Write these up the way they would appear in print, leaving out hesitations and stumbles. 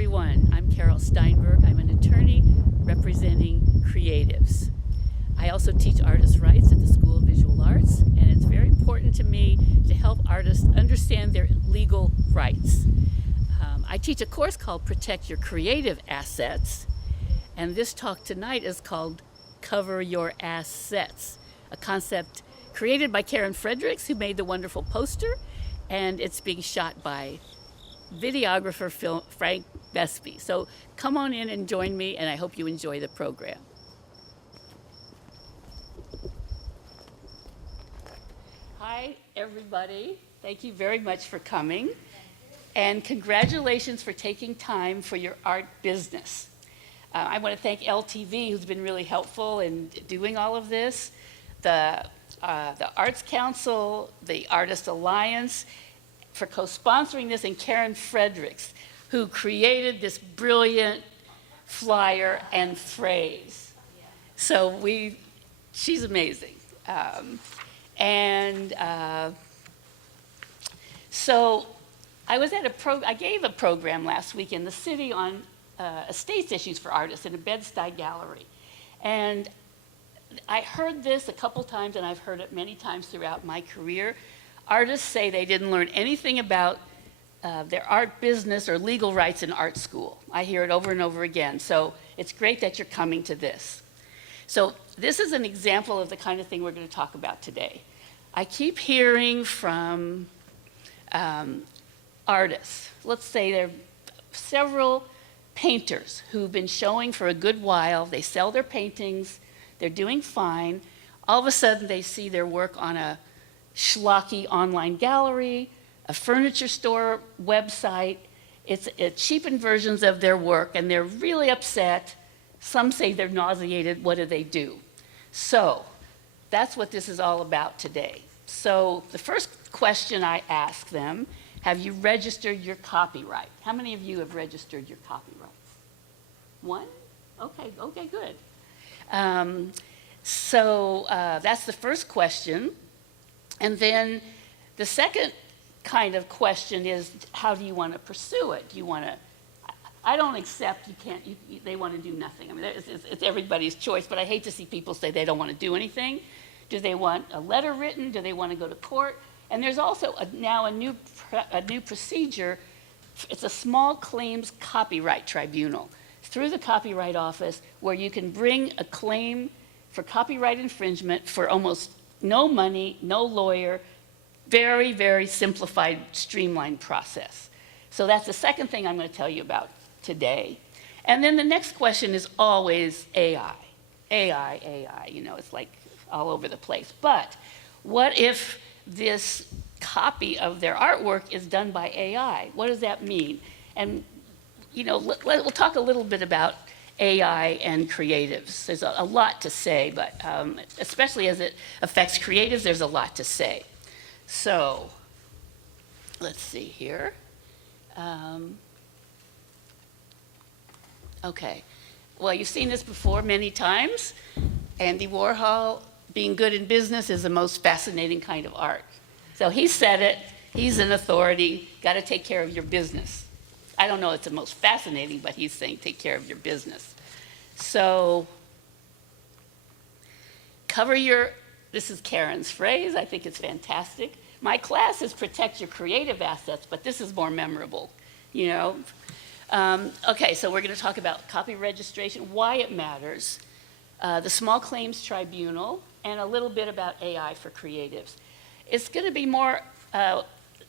everyone. I'm Steinberg. I'm an attorney representing creatives. I also teach artist rights at the School of Visual Arts, and it's very important to me to help artists understand their legal rights. I teach a course called Protect Your Creative Assets, and this talk tonight is called Cover Your Assets, a concept created by Karen Fredericks, who made the wonderful poster, and it's being shot by videographer Frank Vespe. So come on in and join me, and I hope you enjoy the program. Hi, everybody. Thank you very much for coming. And congratulations for taking time for your art business. I want to thank LTV, who's been really helpful in doing all of this, the Arts Council, the Artist Alliance, for co-sponsoring this, and Karen Fredericks, who created this brilliant flyer and phrase. So she's amazing. So I was at I gave a program last week in the city on estates issues for artists in a Bed-Stuy gallery. And I heard this a couple times, and I've heard it many times throughout my career. Artists say they didn't learn anything about their art business or legal rights in art school. I hear it over and over again. So it's great that you're coming to this. So this is an example of the kind of thing we're going to talk about today. I keep hearing from artists. Let's say there are several painters who've been showing for a good while. They sell their paintings. They're doing fine. All of a sudden, they see their work on a schlocky online gallery, a furniture store website. It's cheapened versions of their work, and they're really upset. Some say they're nauseated. What do? So that's what this is all about today. So the first question I ask them, have you registered your copyright? How many of you have registered your copyrights? One? Okay, good. So that's the first question. And then the second kind of question is, how do you want to pursue it? Do you want to, I don't accept they want to do nothing. I mean, it's everybody's choice, but I hate to see people say they don't want to do anything. Do they want a letter written? Do they want to go to court? And there's also now a new procedure. It's a small claims copyright tribunal through the Copyright Office, where you can bring a claim for copyright infringement for almost no money, no lawyer, very, very simplified, streamlined process. So that's the second thing I'm going to tell you about today. And then the next question is always AI. AI, it's like all over the place. But what if this copy of their artwork is done by AI? What does that mean? And, we'll talk a little bit about AI and creatives. There's a lot to say, but especially as it affects creatives, there's a lot to say. So let's see here. Okay. Well, you've seen this before many times. Andy Warhol, being good in business is the most fascinating kind of art. So he said it. He's an authority. Got to take care of your business. I don't know it's the most fascinating, but he's saying take care of your business. So this is Karen's phrase. I think it's fantastic. My class is Protect Your Creative Assets, but this is more memorable, Okay, so we're going to talk about copy registration, why it matters, the Small Claims Tribunal, and a little bit about AI for creatives. It's going to be more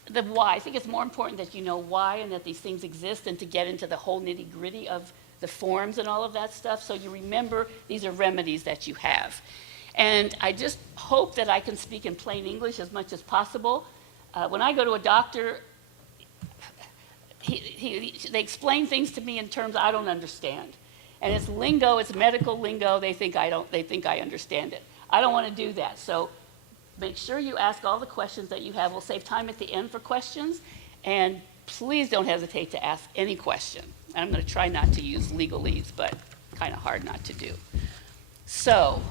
the why. I think it's more important that you know why and that these things exist than to get into the whole nitty-gritty of the forms and all of that stuff. So you remember these are remedies that you have. And I just hope that I can speak in plain English as much as possible. When I go to a doctor, they explain things to me in terms I don't understand. And it's lingo, it's medical lingo. They think I understand it. I don't want to do that. So make sure you ask all the questions that you have. We'll save time at the end for questions. And please don't hesitate to ask any question. I'm going to try not to use legalese, but kind of hard not to do. So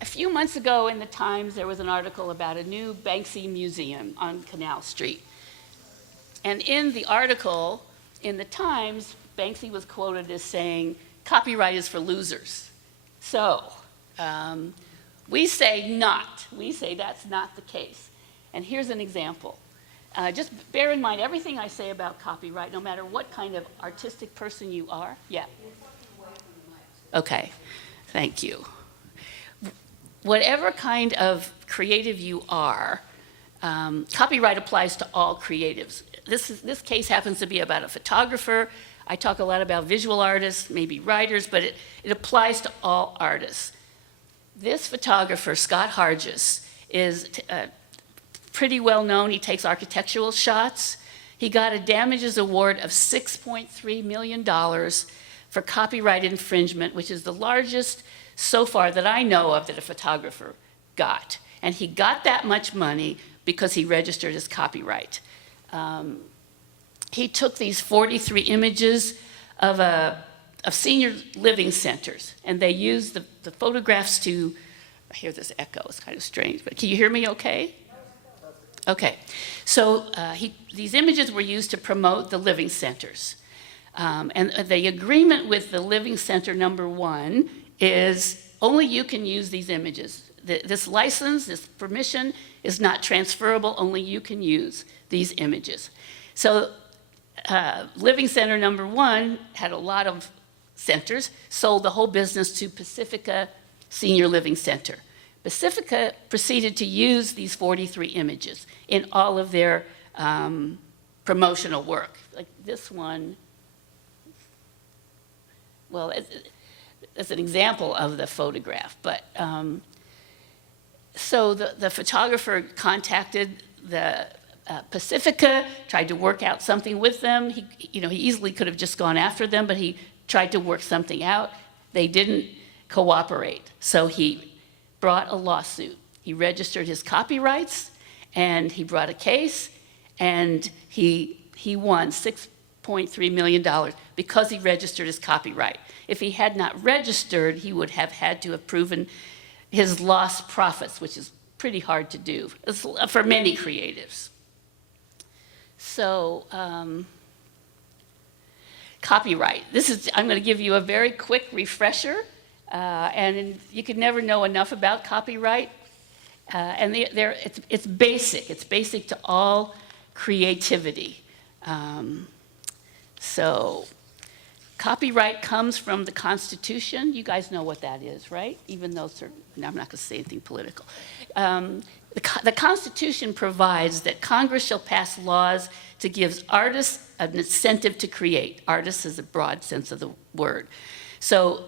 a few months ago in the Times, there was an article about a new Banksy museum on Canal Street. And in the article in the Times, Banksy was quoted as saying, copyright is for losers. So we say not. We say that's not the case. And here's an example. Just bear in mind everything I say about copyright, no matter what kind of artistic person you are. Yeah. Okay, thank you. Whatever kind of creative you are, copyright applies to all creatives. This case happens to be about a photographer. I talk a lot about visual artists, maybe writers, but it applies to all artists. This photographer, Scott Hargis, is pretty well known. He takes architectural shots. He got a damages award of $6.3 million for copyright infringement, which is the largest so far that I know of that a photographer got. And he got that much money because he registered his copyright. He took these 43 images of senior living centers, and they used the photographs to, I hear this echo, it's kind of strange, but can you hear me okay? Okay, so these images were used to promote the living centers. And the agreement with the living center number 1 is only you can use these images. This license, this permission is not transferable, only you can use these images. So living center number 1 had a lot of centers, sold the whole business to Pacifica Senior Living Center. Pacifica proceeded to use these 43 images in all of their promotional work. Like this one, well, it's an example of the photograph, but so the photographer contacted the Pacifica, tried to work out something with them. He easily could have just gone after them, but he tried to work something out. They didn't cooperate, so he brought a lawsuit. He registered his copyrights, and he brought a case, and he won $6.3 million because he registered his copyright. If he had not registered, he would have had to have proven his lost profits, which is pretty hard to do for many creatives. So, copyright. I'm going to give you a very quick refresher, and you could never know enough about copyright. And it's basic. It's basic to all creativity. So, copyright comes from the Constitution. You guys know what that is, right? Even though I'm not going to say anything political. The Constitution provides that Congress shall pass laws to give artists an incentive to create. Artists is a broad sense of the word. So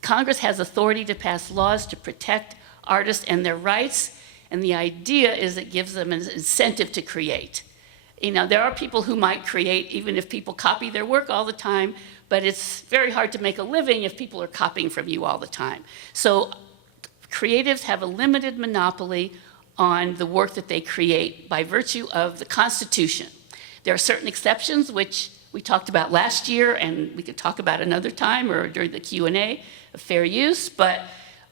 Congress has authority to pass laws to protect artists and their rights, and the idea is it gives them an incentive to create. There are people who might create even if people copy their work all the time, but it's very hard to make a living if people are copying from you all the time. So creatives have a limited monopoly on the work that they create by virtue of the Constitution. There are certain exceptions, which we talked about last year, and we could talk about another time or during the Q&A of fair use, but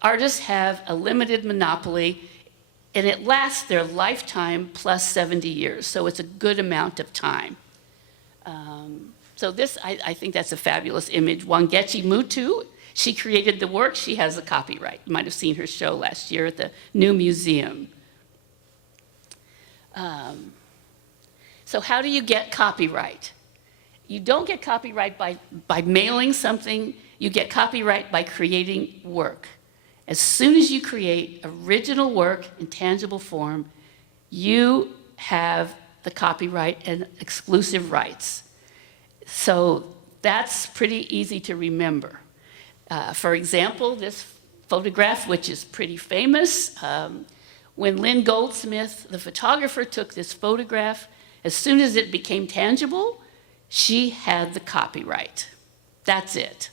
artists have a limited monopoly, and it lasts their lifetime plus 70 years, so it's a good amount of time. So this, I think that's a fabulous image. Wangechi Mutu, she created the work, she has the copyright. You might have seen her show last year at the New Museum. So how do you get copyright? You don't get copyright by mailing something, you get copyright by creating work. As soon as you create original work in tangible form, you have the copyright and exclusive rights. So that's pretty easy to remember. For example, this photograph, which is pretty famous, when Lynn Goldsmith, the photographer, took this photograph, as soon as it became tangible, she had the copyright. That's it.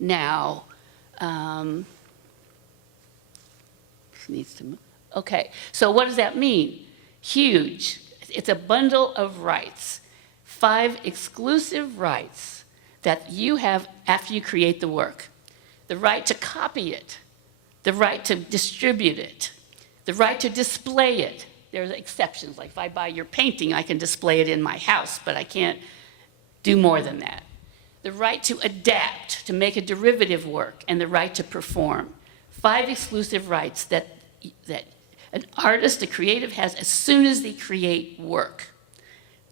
Now, needs to move. Okay, so what does that mean? Huge. It's a bundle of rights. 5 exclusive rights that you have after you create the work. The right to copy it, the right to distribute it, the right to display it, There's exceptions, like if I buy your painting, I can display it in my house, but I can't do more than that. The right to adapt, to make a derivative work, and the right to perform. 5 exclusive rights that an artist, a creative, has as soon as they create work.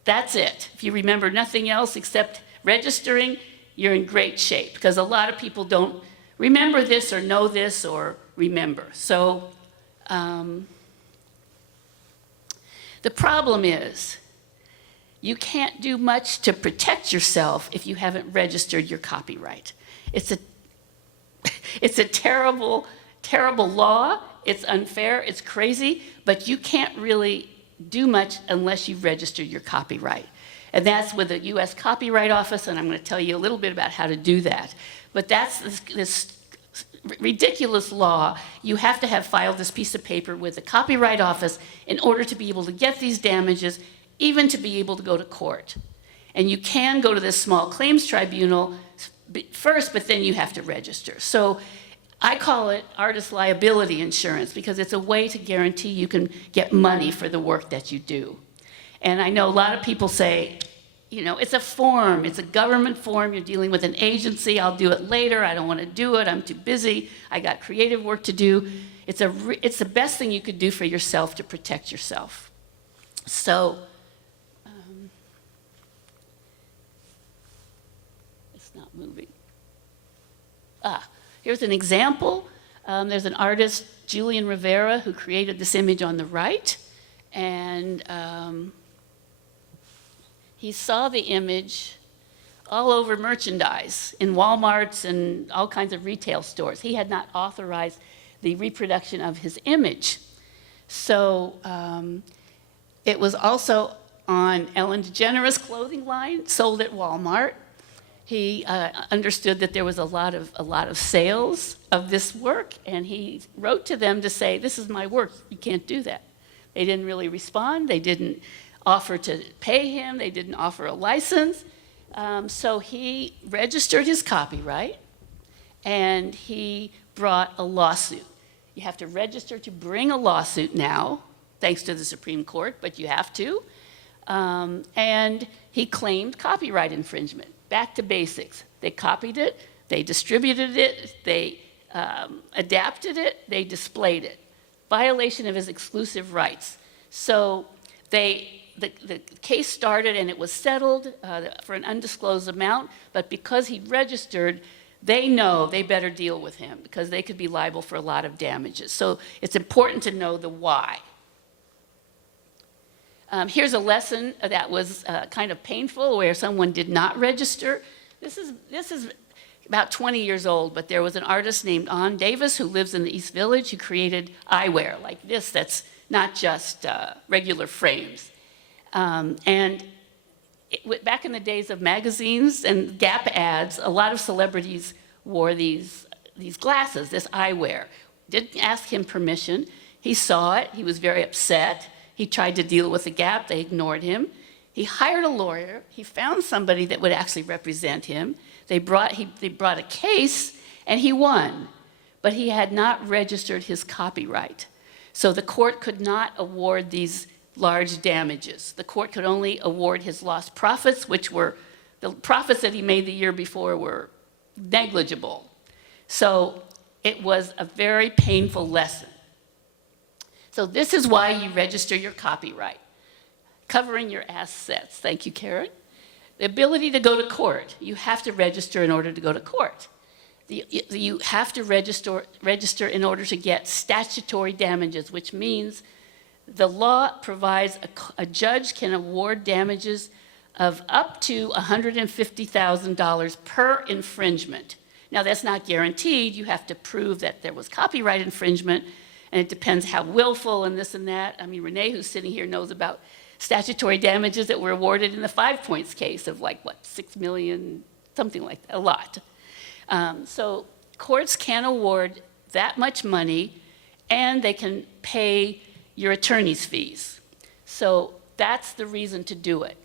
That's it. If you remember nothing else except registering, you're in great shape, because a lot of people don't remember this or know this or remember. So the problem is you can't do much to protect yourself if you haven't registered your copyright. It's a terrible, terrible law. It's unfair, it's crazy, but you can't really do much unless you've registered your copyright. And that's with the US Copyright Office, and I'm going to tell you a little bit about how to do that. But that's this ridiculous law. You have to have filed this piece of paper with the Copyright Office in order to be able to get these damages, even to be able to go to court. And you can go to this small claims tribunal first, but then you have to register. So I call it artist liability insurance because it's a way to guarantee you can get money for the work that you do. And I know a lot of people say, you know, it's a form, it's a government form, you're dealing with an agency, I'll do it later, I don't want to do it, I'm too busy, I got creative work to do. It's the best thing you could do for yourself to protect yourself. So, it's not moving. Here's an example. There's an artist, Julian Rivera, who created this image on the right. And he saw the image all over merchandise in Walmarts and all kinds of retail stores. He had not authorized the reproduction of his image. So it was also on Ellen DeGeneres' clothing line, sold at Walmart. He understood that there was a lot of sales of this work, and he wrote to them to say, this is my work, you can't do that. They didn't really respond. They didn't offer to pay him. They didn't offer a license. So he registered his copyright, and he brought a lawsuit. You have to register to bring a lawsuit now, thanks to the Supreme Court, but you have to. And he claimed copyright infringement. Back to basics. They copied it, they distributed it, they adapted it, they displayed it. Violation of his exclusive rights. So the case started and it was settled for an undisclosed amount, but because he registered, they know they better deal with him because they could be liable for a lot of damages. So it's important to know the why. Here's a lesson that was kind of painful where someone did not register. This is about 20 years old, but there was an artist named Ann Davis who lives in the East Village who created eyewear like this that's not just regular frames. And back in the days of magazines and Gap ads, a lot of celebrities wore these glasses, this eyewear. Didn't ask him permission. He saw it. He was very upset. He tried to deal with the Gap. They ignored him. He hired a lawyer. He found somebody that would actually represent him. They brought a case, and he won. But he had not registered his copyright. So the court could not award these large damages. The court could only award his lost profits, which were the profits that he made the year before were negligible. So it was a very painful lesson. So this is why you register your copyright. Covering your assets. Thank you, Karen. The ability to go to court. You have to register in order to go to court. You have to register in order to get statutory damages, which means the law provides a judge can award damages of up to $150,000 per infringement. Now, that's not guaranteed. You have to prove that there was copyright infringement, and it depends how willful and this and that. I mean, Renee, who's sitting here, knows about statutory damages that were awarded in the 5 Points case of like, what, 6 million, something like that, a lot. So courts can award that much money, and they can pay your attorney's fees. So that's the reason to do it.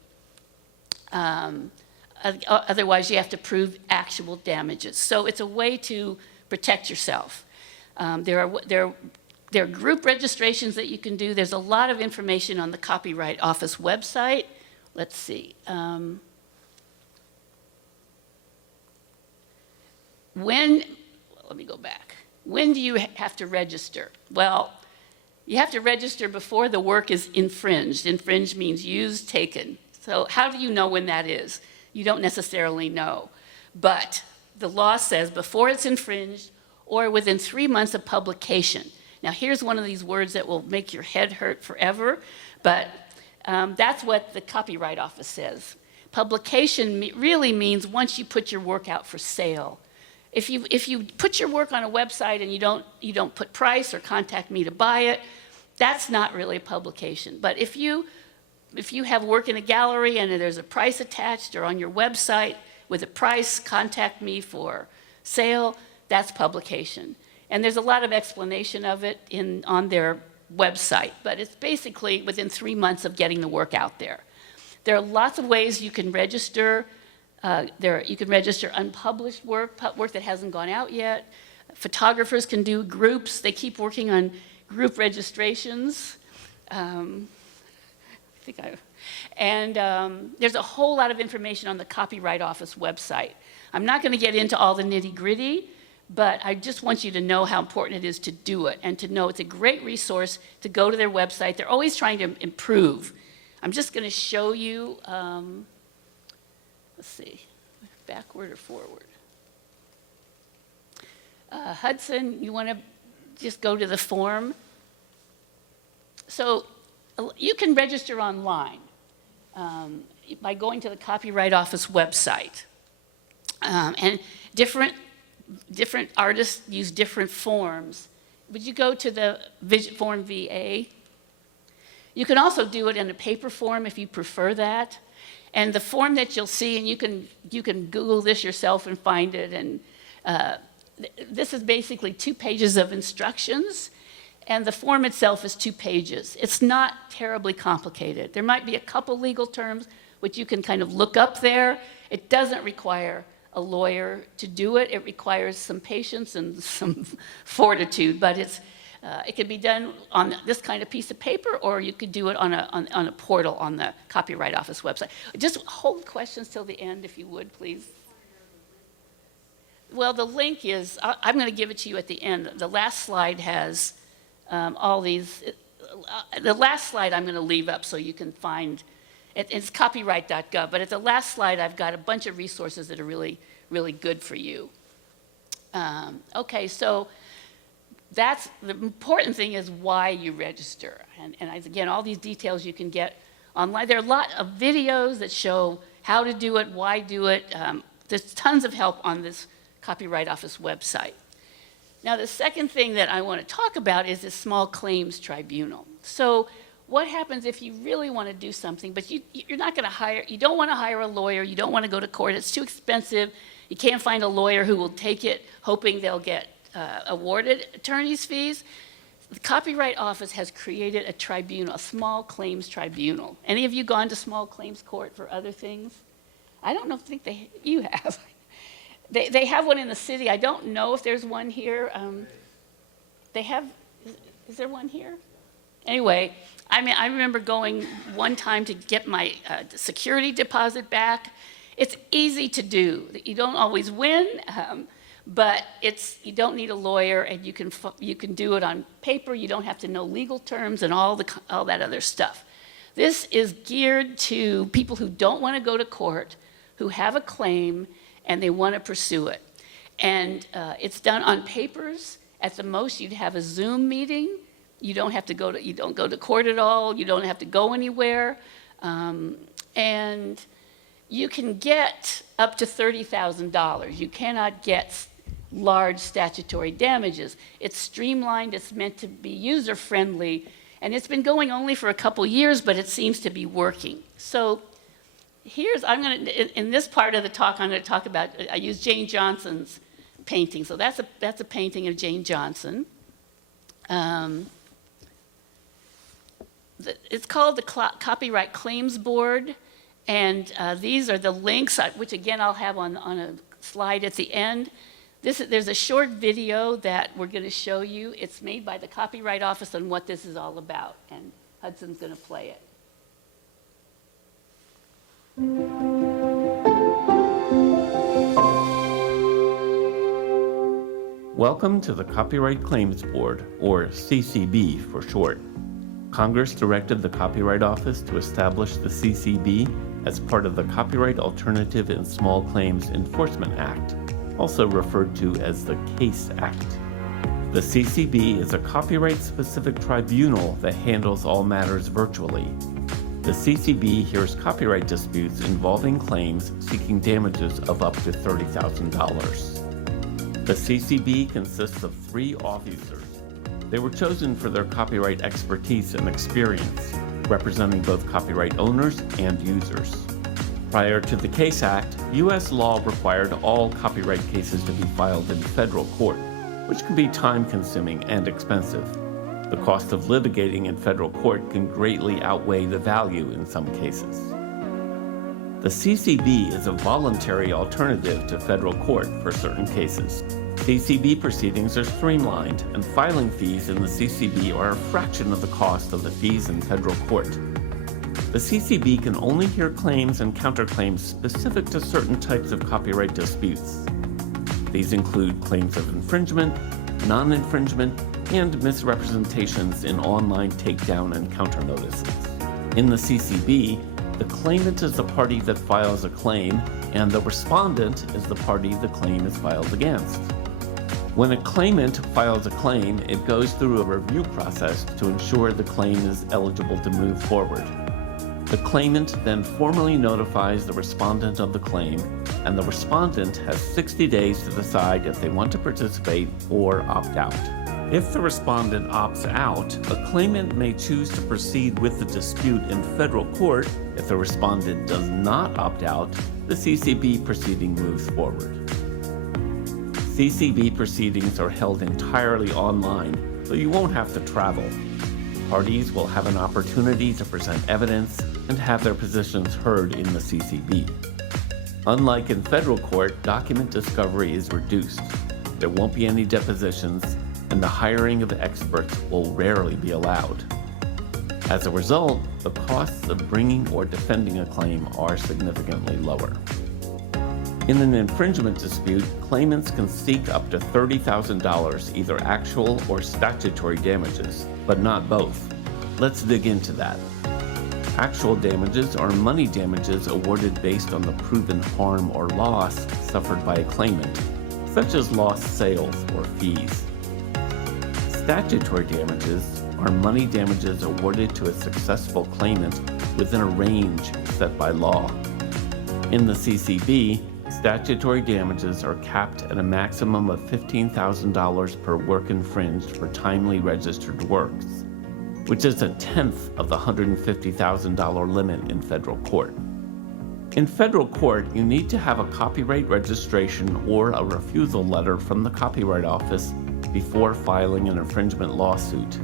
Otherwise, you have to prove actual damages. So it's a way to protect yourself. There are there are group registrations that you can do. There's a lot of information on the Copyright Office website. Let's see. Let me go back. When do you have to register? Well, you have to register before the work is infringed. Infringed means used, taken. So how do you know when that is? You don't necessarily know. But the law says before it's infringed or within 3 months of publication. Now here's one of these words that will make your head hurt forever, but that's what the Copyright Office says. Publication really means once you put your work out for sale. If you put your work on a website and you don't put price or contact me to buy it, that's not really a publication. But if you have work in a gallery and there's a price attached, or on your website with a price, contact me for sale, that's publication. And there's a lot of explanation of it on their website, but it's basically within 3 months of getting the work out there. There are lots of ways you can register. You can register unpublished work that hasn't gone out yet. Photographers can do groups. They keep working on group registrations. There's a whole lot of information on the Copyright Office website. I'm not going to get into all the nitty-gritty, but I just want you to know how important it is to do it, and to know it's a great resource to go to their website. They're always trying to improve. I'm just going to show you, let's see, backward or forward? Hudson, you want to just go to the form? So you can register online by going to the Copyright Office website. And different artists use different forms. Would you go to the Form VA? You can also do it in a paper form if you prefer that. And the form that you'll see, and you can Google this yourself and find it, and this is basically 2 pages of instructions, and the form itself is 2 pages. It's not terribly complicated. There might be a couple legal terms which you can kind of look up there. It doesn't require a lawyer to do it. It requires some patience and some fortitude, but it can be done on this kind of piece of paper, or you could do it on a portal on the Copyright Office website. Just hold questions till the end, if you would, please. Well, the link is, I'm going to give it to you at the end. The last slide has all these. The last slide I'm going to leave up so you can find. It's copyright.gov, but at the last slide I've got a bunch of resources that are really, really good for you. Okay, so that's the important thing, is why you register. And again, all these details you can get online. There are a lot of videos that show how to do it, why do it. There's tons of help on this Copyright Office website. Now, the second thing that I want to talk about is the Small Claims Tribunal. So what happens if you really want to do something, but you're not going to hire, you don't want to hire a lawyer, you don't want to go to court, it's too expensive, you can't find a lawyer who will take it hoping they'll get awarded attorney's fees? The Copyright Office has created a tribunal, a small claims tribunal. Any of you gone to small claims court for other things? I don't think you have. They have one in the city. I don't know if there's one here. They have, is there one here? Anyway, I remember going one time to get my security deposit back. It's easy to do. You don't always win, but you don't need a lawyer, and you can do it on paper. You don't have to know legal terms and all that other stuff. This is geared to people who don't want to go to court, who have a claim, and they want to pursue it. And it's done on papers. At the most, you'd have a Zoom meeting. You don't go to court at all. You don't have to go anywhere. And you can get up to $30,000. You cannot get large statutory damages. It's streamlined. It's meant to be user-friendly. And it's been going only for a couple years, but it seems to be working. So in this part of the talk, I'm going to talk about, I use Jane Johnson's painting. So that's a painting of Jane Johnson. It's called the Copyright Claims Board, and these are the links, which again I'll have on a slide at the end. There's a short video that we're going to show you. It's made by the Copyright Office on what this is all about, and Hudson's going to play it. Welcome to the Copyright Claims Board, or CCB for short. Congress directed the Copyright Office to establish the CCB as part of the Copyright Alternative in Small Claims Enforcement Act, also referred to as the CASE Act. The CCB is a copyright-specific tribunal that handles all matters virtually. The CCB hears copyright disputes involving claims seeking damages of up to $30,000. The CCB consists of 3 officers. They were chosen for their copyright expertise and experience, representing both copyright owners and users. Prior to the CASE Act, U.S. law required all copyright cases to be filed in federal court, which can be time-consuming and expensive. The cost of litigating in federal court can greatly outweigh the value in some cases. The CCB is a voluntary alternative to federal court for certain cases. CCB proceedings are streamlined, and filing fees in the CCB are a fraction of the cost of the fees in federal court. The CCB can only hear claims and counterclaims specific to certain types of copyright disputes. These include claims of infringement, non-infringement, and misrepresentations in online takedown and counter notices. In the CCB, the claimant is the party that files a claim, and the respondent is the party the claim is filed against. When a claimant files a claim, it goes through a review process to ensure the claim is eligible to move forward. The claimant then formally notifies the respondent of the claim, and the respondent has 60 days to decide if they want to participate or opt out. If the respondent opts out, a claimant may choose to proceed with the dispute in federal court. If the respondent does not opt out, the CCB proceeding moves forward. CCB proceedings are held entirely online, so you won't have to travel. Parties will have an opportunity to present evidence and have their positions heard in the CCB. Unlike in federal court, document discovery is reduced. There won't be any depositions, and the hiring of experts will rarely be allowed. As a result, the costs of bringing or defending a claim are significantly lower. In an infringement dispute, claimants can seek up to $30,000, either actual or statutory damages, but not both. Let's dig into that. Actual damages are money damages awarded based on the proven harm or loss suffered by a claimant, such as lost sales or fees. Statutory damages are money damages awarded to a successful claimant within a range set by law. In the CCB, statutory damages are capped at a maximum of $15,000 per work infringed for timely registered works, which is a tenth of the $150,000 limit in federal court. In federal court, you need to have a copyright registration or a refusal letter from the Copyright Office before filing an infringement lawsuit.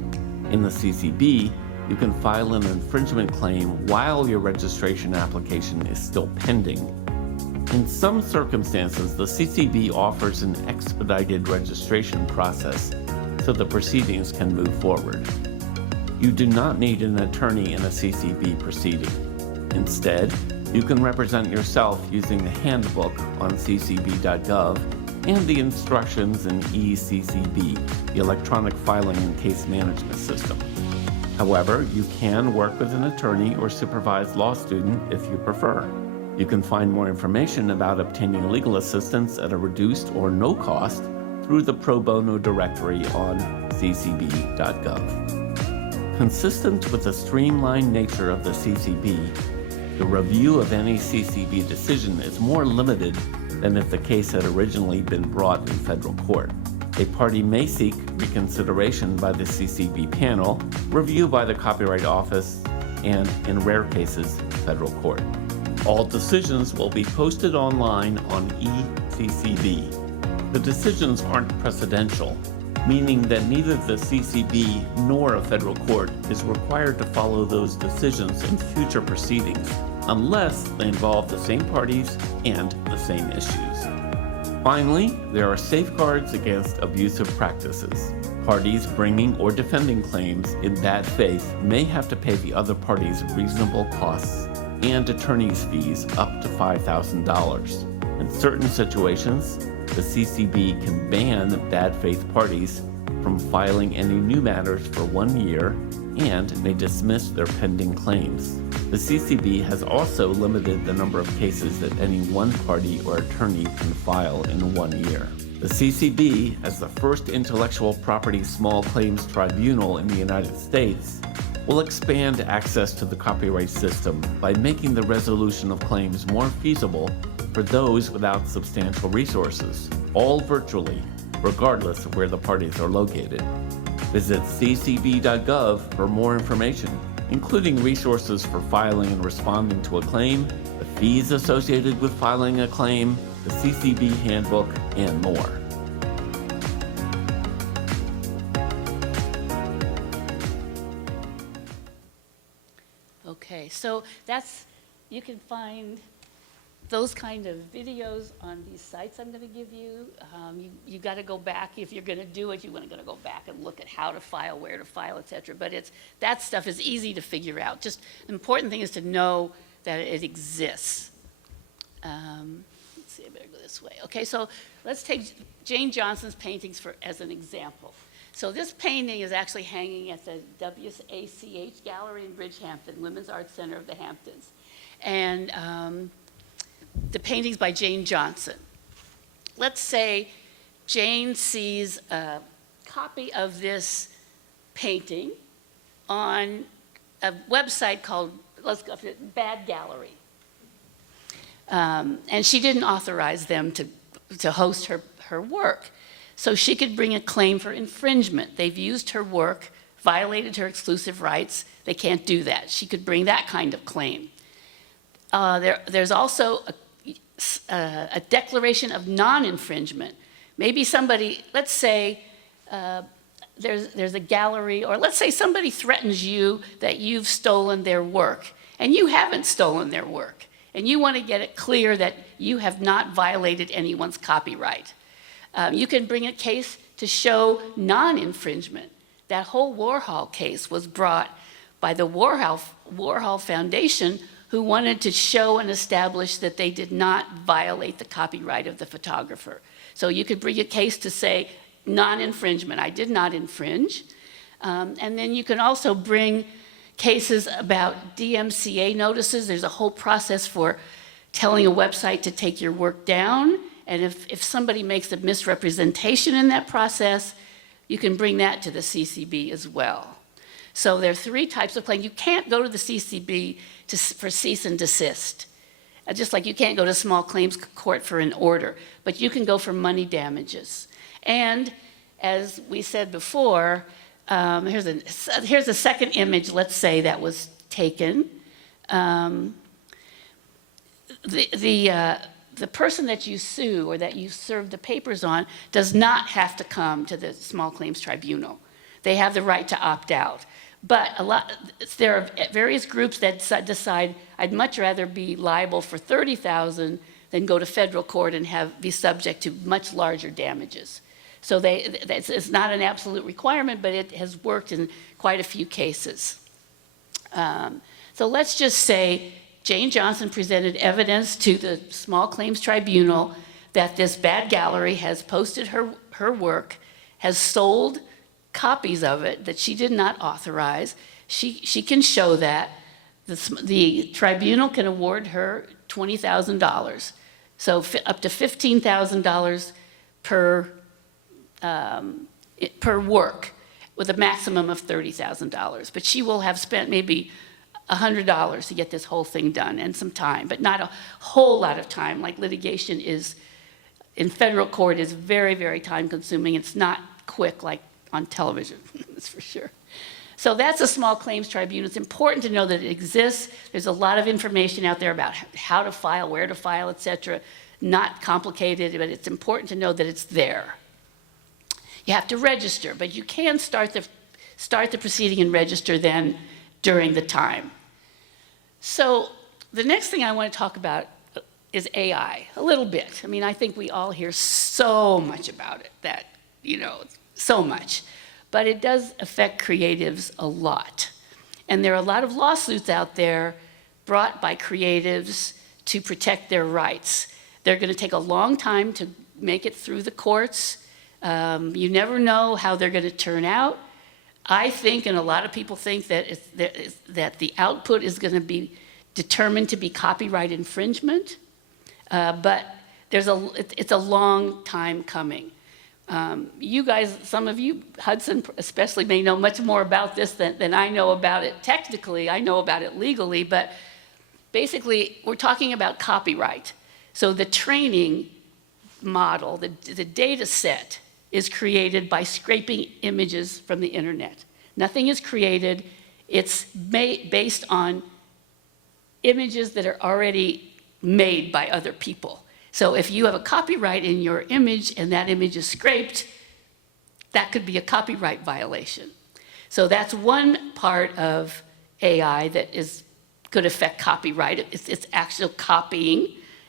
In the CCB, you can file an infringement claim while your registration application is still pending. In some circumstances, the CCB offers an expedited registration process so the proceedings can move forward. You do not need an attorney in a CCB proceeding. Instead, you can represent yourself using the handbook on ccb.gov and the instructions in eCCB, the electronic filing and case management system. However, you can work with an attorney or supervised law student if you prefer. You can find more information about obtaining legal assistance at a reduced or no cost through the pro bono directory on ccb.gov. Consistent with the streamlined nature of the CCB, the review of any CCB decision is more limited than if the case had originally been brought in federal court. A party may seek reconsideration by the CCB panel, review by the Copyright Office, and, in rare cases, federal court. All decisions will be posted online on eCCB. The decisions aren't precedential, meaning that neither the CCB nor a federal court is required to follow those decisions in future proceedings, unless they involve the same parties and the same issues. Finally, there are safeguards against abusive practices. Parties bringing or defending claims in bad faith may have to pay the other party's reasonable costs and attorney's fees up to $5,000. In certain situations, the CCB can ban bad faith parties from filing any new matters for 1 year and may dismiss their pending claims. The CCB has also limited the number of cases that any one party or attorney can file in 1 year. The CCB, as the first intellectual property small claims tribunal in the United States, will expand access to the copyright system by making the resolution of claims more feasible for those without substantial resources, all virtually, regardless of where the parties are located. Visit ccb.gov for more information, including resources for filing and responding to a claim, the fees associated with filing a claim, the CCB handbook, and more. Okay, so you can find those kind of videos on these sites I'm going to give you. You got to go back, if you're going to do it, you're going to go back and look at how to file, where to file, et cetera. But that stuff is easy to figure out. Just the important thing is to know that it exists. Let's see, I better go this way. Okay, so let's take Jane Johnson's paintings as an example. So this painting is actually hanging at the WACH Gallery in Bridgehampton, Women's Arts Center of the Hamptons. And the painting's by Jane Johnson. Let's say Jane sees a copy of this painting on a website called, Bad Gallery. And she didn't authorize them to host her work. So she could bring a claim for infringement. They've used her work, violated her exclusive rights. They can't do that. She could bring that kind of claim. There's also a declaration of non-infringement. Maybe somebody, let's say there's a gallery, or let's say somebody threatens you that you've stolen their work, and you haven't stolen their work, and you want to get it clear that you have not violated anyone's copyright. You can bring a case to show non-infringement. That whole Warhol case was brought by the Warhol Foundation, who wanted to show and establish that they did not violate the copyright of the photographer. So you could bring a case to say non-infringement, I did not infringe. And then you can also bring cases about DMCA notices. There's a whole process for telling a website to take your work down. And if somebody makes a misrepresentation in that process, you can bring that to the CCB as well. So there are 3 types of claims. You can't go to the CCB for cease and desist. Just like you can't go to small claims court for an order, but you can go for money damages. And as we said before, here's a second image, let's say, that was taken. The person that you sue or that you serve the papers on does not have to come to the Small Claims Tribunal. They have the right to opt out. But there are various groups that decide, I'd much rather be liable for $30,000 than go to federal court and be subject to much larger damages. So it's not an absolute requirement, but it has worked in quite a few cases. So let's just say Jane Johnson presented evidence to the Small Claims Tribunal that this bad gallery has posted her work, has sold copies of it that she did not authorize. She can show that. The tribunal can award her $20,000, so up to $15,000 per work, with a maximum of $30,000. But she will have spent maybe $100 to get this whole thing done, and some time, but not a whole lot of time. Like litigation in federal court is very, very time consuming. It's not quick like on television, that's for sure. So that's a Small Claims Tribunal. It's important to know that it exists. There's a lot of information out there about how to file, where to file, et cetera. Not complicated, but it's important to know that it's there. You have to register, but you can start the proceeding and register then during the time. So the next thing I want to talk about is AI, a little bit. I mean, I think we all hear so much about it that, so much. But it does affect creatives a lot. And there are a lot of lawsuits out there brought by creatives to protect their rights. They're going to take a long time to make it through the courts. You never know how they're going to turn out. I think, and a lot of people think, that the output is going to be determined to be copyright infringement. But it's a long time coming. You guys, some of you, Hudson especially, may know much more about this than I know about it technically. I know about it legally, but basically we're talking about copyright. So the training model, the data set, is created by scraping images from the internet. Nothing is created. It's based on images that are already made by other people. So if you have a copyright in your image and that image is scraped, that could be a copyright violation. So that's one part of AI that could affect copyright. It's actual copying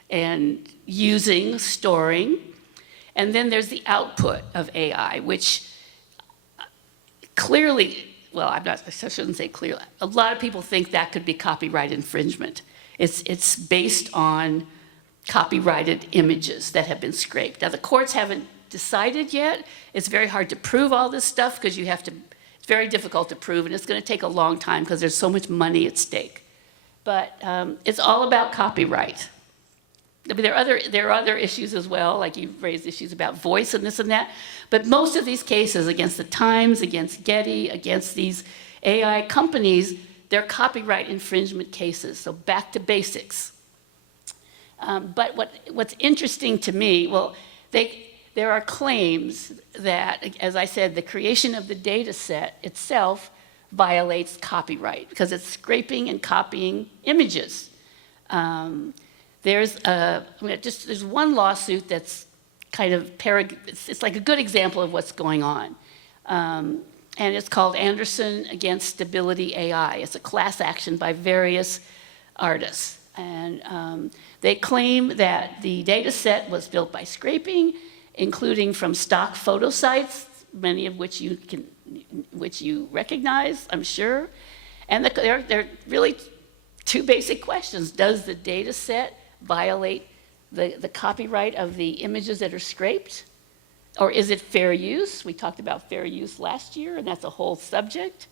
and using, storing. And then there's the output of AI, which clearly, well, I shouldn't say clearly. A lot of people think that could be copyright infringement. It's based on copyrighted images that have been scraped. Now, the courts haven't decided yet. It's very hard to prove all this stuff because it's very difficult to prove, and it's going to take a long time because there's so much money at stake. But it's all about copyright. I mean, there are other issues as well, like you've raised issues about voice and this and that. But most of these cases against the Times, against Getty, against these AI companies, they're copyright infringement cases. So back to basics. But what's interesting to me, well, there are claims that, as I said, the creation of the data set itself violates copyright because it's scraping and copying images. There's one lawsuit that's kind of it's like a good example of what's going on. And it's called Anderson against Stability AI. It's a class action by various artists. And they claim that the data set was built by scraping, including from stock photo sites, many of which you recognize, I'm sure. And there are really two basic questions. Does the data set violate the copyright of the images that are scraped? Or is it fair use? We talked about fair use last year, and that's a whole subject.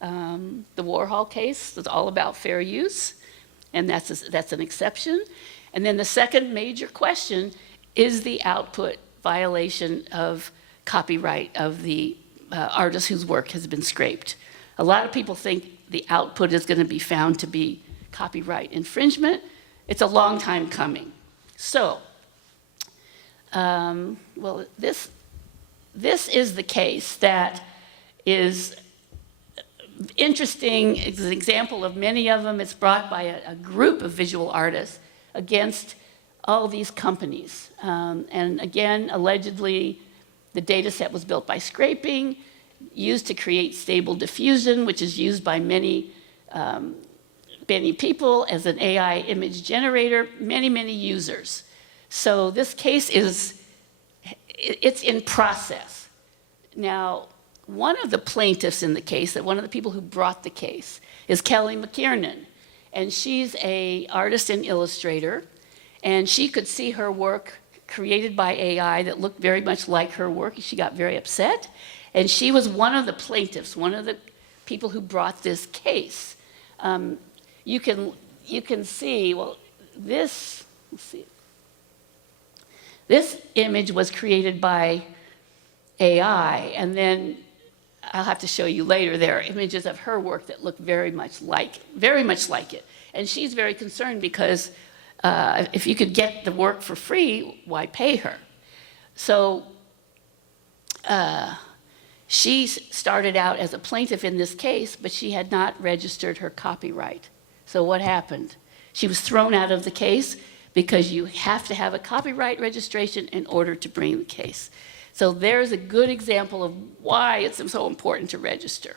The Warhol case was all about fair use, and that's an exception. And then the second major question is the output violation of copyright of the artist whose work has been scraped. A lot of people think the output is going to be found to be copyright infringement. It's a long time coming. So, well, this is the case that is interesting. It's an example of many of them. It's brought by a group of visual artists against all these companies. And again, allegedly, the data set was built by scraping, used to create stable diffusion, which is used by many people as an AI image generator, many users. So this case it's in process. Now, one of the plaintiffs in the case, one of the people who brought the case, is Kelly McKiernan. And she's an artist and illustrator. And she could see her work created by AI that looked very much like her work. She got very upset. And she was one of the plaintiffs, one of the people who brought this case. You can see, well, let's see. This image was created by AI, and then I'll have to show you later, there are images of her work that look very much like it. And she's very concerned because if you could get the work for free, why pay her? So she started out as a plaintiff in this case, but she had not registered her copyright. So what happened? She was thrown out of the case because you have to have a copyright registration in order to bring the case. So there's a good example of why it's so important to register.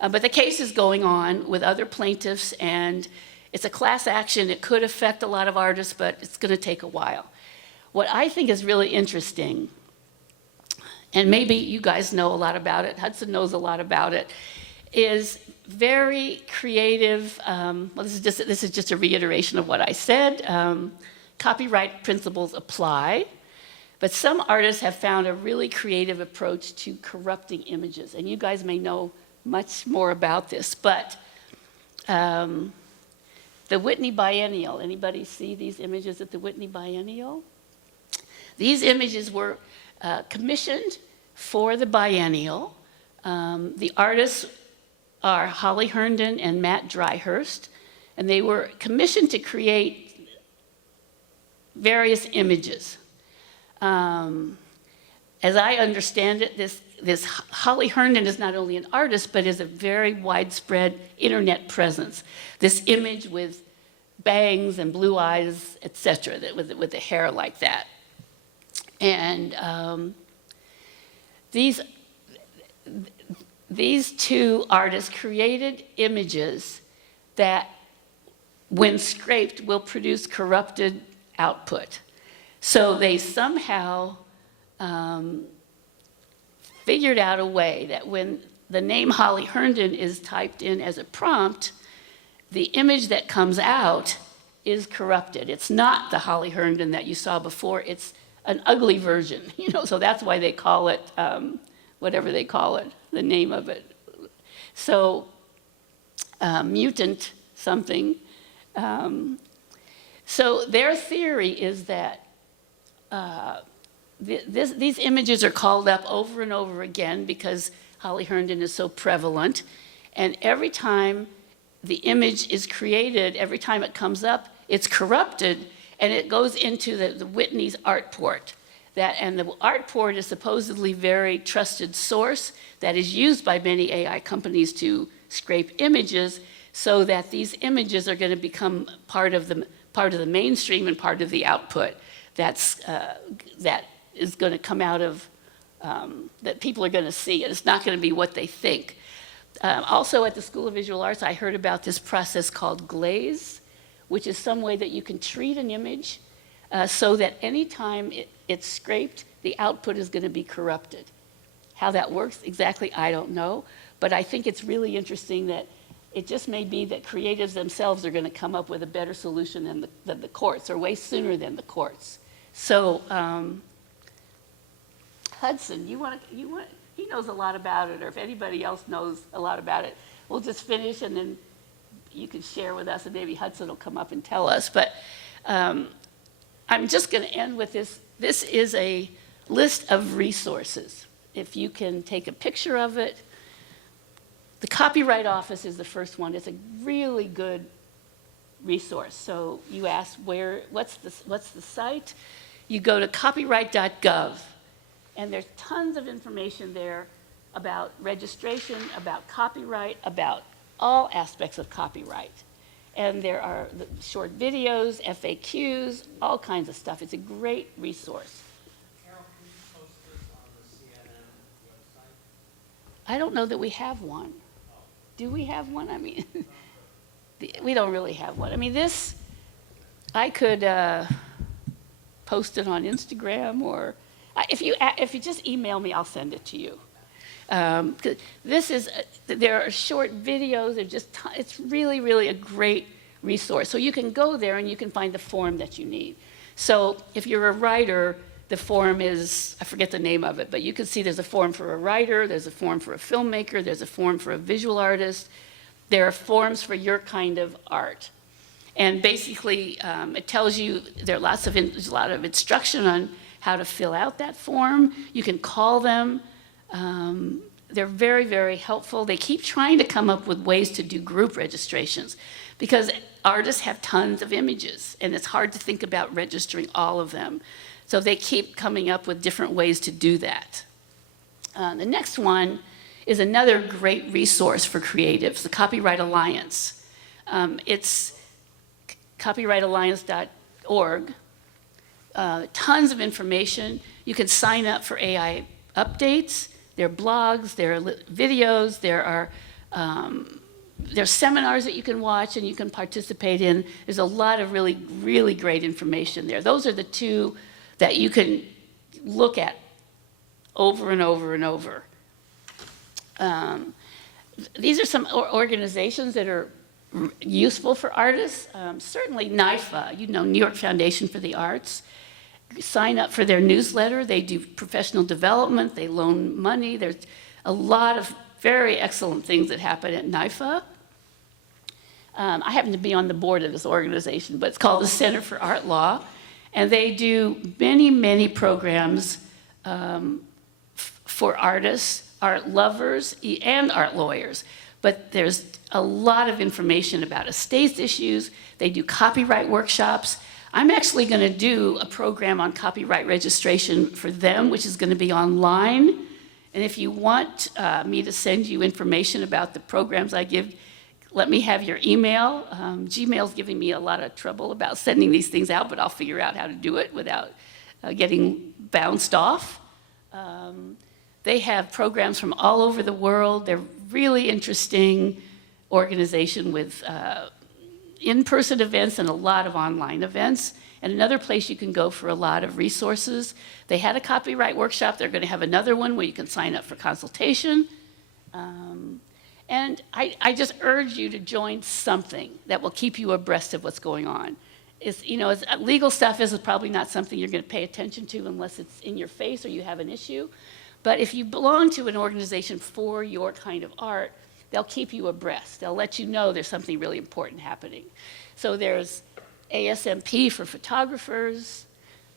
But the case is going on with other plaintiffs, and It's a class action. It could affect a lot of artists, but it's going to take a while. What I think is really interesting, and maybe you guys know a lot about it, Hudson knows a lot about it, is very creative. Well, this is just a reiteration of what I said. Copyright principles apply, but some artists have found a really creative approach to corrupting images, and you guys may know much more about this, but the Whitney Biennial, anybody see these images at the Whitney Biennial? These images were commissioned for the biennial. The artists are Holly Herndon and Matt Dryhurst, and they were commissioned to create various images. As I understand it, this Holly Herndon is not only an artist, but is a very widespread internet presence. This image with bangs and blue eyes, etc., with the hair like that. And these two artists created images that, when scraped, will produce corrupted output. So they somehow figured out a way that when the name Holly Herndon is typed in as a prompt, the image that comes out is corrupted. It's not the Holly Herndon that you saw before. It's an ugly version, so that's why they call it, whatever they call it, the name of it. So, mutant something. So their theory is that these images are called up over and over again because Holly Herndon is so prevalent. And every time the image is created, every time it comes up, it's corrupted, and it goes into the Whitney's art port. And the art port is supposedly a very trusted source that is used by many AI companies to scrape images, so that these images are going to become part of the mainstream and part of the output that is going to come out of, that people are going to see, and it's not going to be what they think. Also at the School of Visual Arts, I heard about this process called glaze, which is some way that you can treat an image so that anytime it's scraped, the output is going to be corrupted. How that works exactly, I don't know, but I think it's really interesting that it just may be that creatives themselves are going to come up with a better solution than the courts, or way sooner than the courts. So, Hudson, he knows a lot about it, or if anybody else knows a lot about it, we'll just finish and then you can share with us, and maybe Hudson will come up and tell us. But I'm just going to end with this. This is a list of resources. If you can take a picture of it. The Copyright Office is the first one. It's a really good resource. So you ask what's the site? You go to copyright.gov, and there's tons of information there about registration, about copyright, about all aspects of copyright. And there are short videos, FAQs, all kinds of stuff. It's a great resource. Carol, can you post this on the CNN website? I don't know that we have one. Do we have one? I mean, we don't really have one. I mean, this, I could post it on Instagram, or if you just email me, I'll send it to you. This is, there are short videos. It's really, really a great resource. So you can go there and you can find the form that you need. So if you're a writer, the form is, I forget the name of it, but you can see there's a form for a writer, there's a form for a filmmaker, there's a form for a visual artist. There are forms for your kind of art. And basically, it tells you, there's a lot of instruction on how to fill out that form. You can call them. They're very, very helpful. They keep trying to come up with ways to do group registrations because artists have tons of images, and it's hard to think about registering all of them. So they keep coming up with different ways to do that. The next one is another great resource for creatives, the Copyright Alliance. It's copyrightalliance.org. Tons of information. You can sign up for AI updates. There are blogs, there are videos, there are there's seminars that you can watch and you can participate in. There's a lot of really, really great information there. Those are the two that you can look at over and over and over. These are some organizations that are useful for artists. Certainly NYFA, New York Foundation for the Arts. Sign up for their newsletter. They do professional development. They loan money. There's a lot of very excellent things that happen at NYFA. I happen to be on the board of this organization, but it's called the Center for Art Law. And they do many, many programs for artists, art lovers, and art lawyers. But there's a lot of information about estates issues. They do copyright workshops. I'm actually going to do a program on copyright registration for them, which is going to be online. And if you want me to send you information about the programs I give, let me have your email. Gmail's giving me a lot of trouble about sending these things out, but I'll figure out how to do it without getting bounced off. They have programs from all over the world. They're really interesting organization with in-person events and a lot of online events. And another place you can go for a lot of resources. They had a copyright workshop. They're going to have another one where you can sign up for consultation. And I just urge you to join something that will keep you abreast of what's going on. Legal stuff is probably not something you're going to pay attention to unless it's in your face or you have an issue. But if you belong to an organization for your kind of art, they'll keep you abreast. They'll let you know there's something really important happening. So there's ASMP for photographers.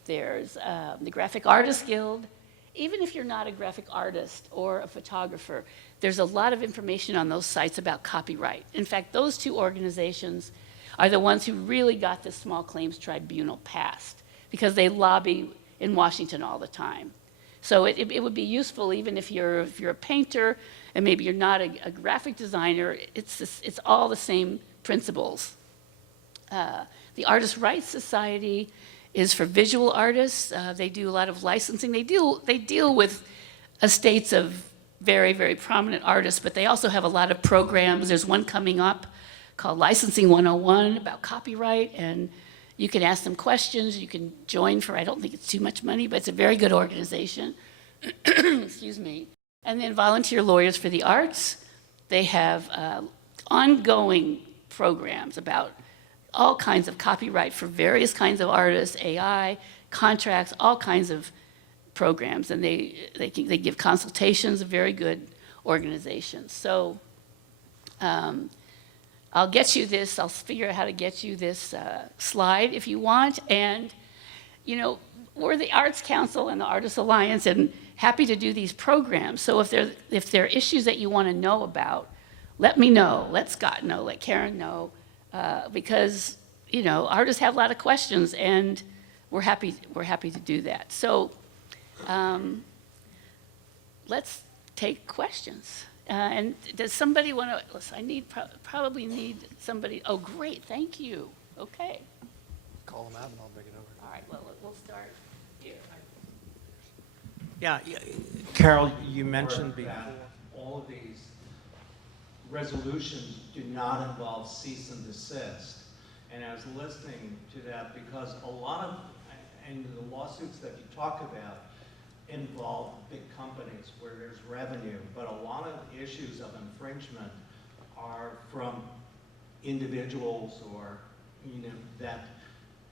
There's the Graphic Artists Guild. Even if you're not a graphic artist or a photographer, there's a lot of information on those sites about copyright. In fact, those two organizations are the ones who really got the Small Claims Tribunal passed because they lobby in Washington all the time. So it would be useful even if you're a painter and maybe you're not a graphic designer. It's all the same principles. The Artists' Rights Society is for visual artists. They do a lot of licensing. They deal with estates of very, very prominent artists, but they also have a lot of programs. There's one coming up called Licensing 101 about copyright, and you can ask them questions. You can join for, I don't think it's too much money, but it's a very good organization. Excuse me. And then Volunteer Lawyers for the Arts. They have ongoing programs about all kinds of copyright for various kinds of artists, AI, contracts, all kinds of programs. And they give consultations, a very good organization. So I'll get you this, I'll figure out how to get you this slide if you want. And, we're the Arts Council and the Artists Alliance and happy to do these programs. So if there are issues that you want to know about, let me know, let Scott know, let Karen know, because, artists have a lot of questions and we're happy to do that. So let's take questions. And does somebody want to, listen, probably need somebody, oh great, thank you, okay. Call them out and I'll bring it over. All right, well, we'll start here. Yeah, Carol, you mentioned before. All of these resolutions do not involve cease and desist. And I was listening to that because a lot of, and the lawsuits that you talk about involve big companies where there's revenue, but a lot of issues of infringement are from individuals or, that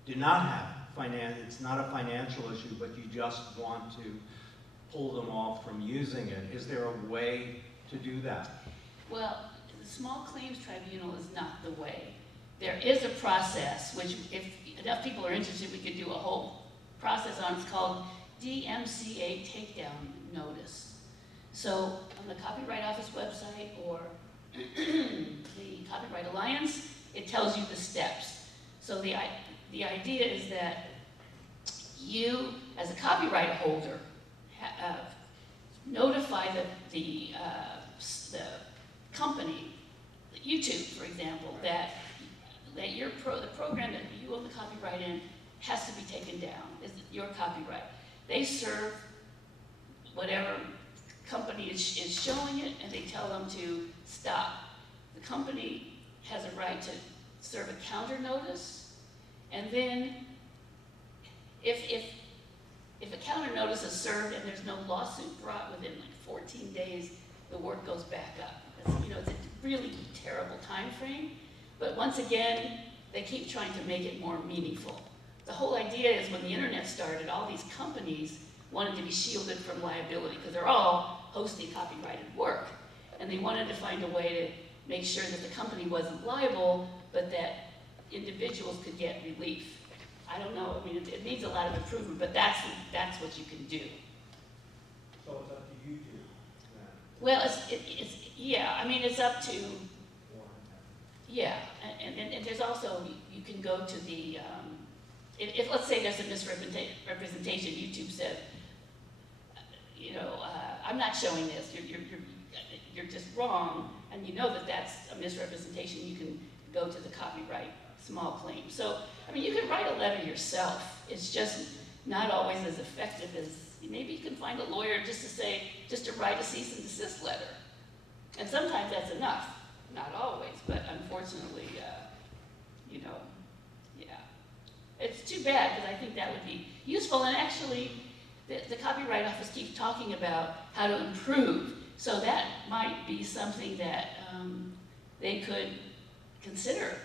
do not have it's not a financial issue, but you just want to pull them off from using it. Is there a way to do that? Well, the Small Claims Tribunal is not the way. There is a process, which if enough people are interested, we could do a whole process on. It's called DMCA Takedown Notice. So on the Copyright Office website or the Copyright Alliance, it tells you the steps. So the idea is that you, as a copyright holder, notify the company, YouTube, for example, that the program that you own the copyright in has to be taken down. It's your copyright. They serve whatever company is showing it, and they tell them to stop. the company has a right to serve a counter notice, and then if a counter notice is served and there's no lawsuit brought within like 14 days, the work goes back up. It's a really terrible time frame, but once again, they keep trying to make it more meaningful. The whole idea is when the internet started, all these companies wanted to be shielded from liability because they're all hosting copyrighted work. And they wanted to find a way to make sure that the company wasn't liable, but that individuals could get relief. I don't know, I mean, it needs a lot of improvement, but that's what you can do. So it's up to YouTube then? Well, yeah, I mean, it's up to, yeah, and there's also, you can go to the, if let's say there's a misrepresentation, YouTube said, I'm not showing this, you're just wrong, and you know that that's a misrepresentation, you can go to the copyright small claim. So, I mean, you can write a letter yourself. It's just not always as effective as, maybe you can find a lawyer just to write a cease and desist letter. And sometimes that's enough, not always, but unfortunately, yeah. It's too bad, because I think that would be useful, and actually, the Copyright Office keeps talking about how to improve, so that might be something that they could consider.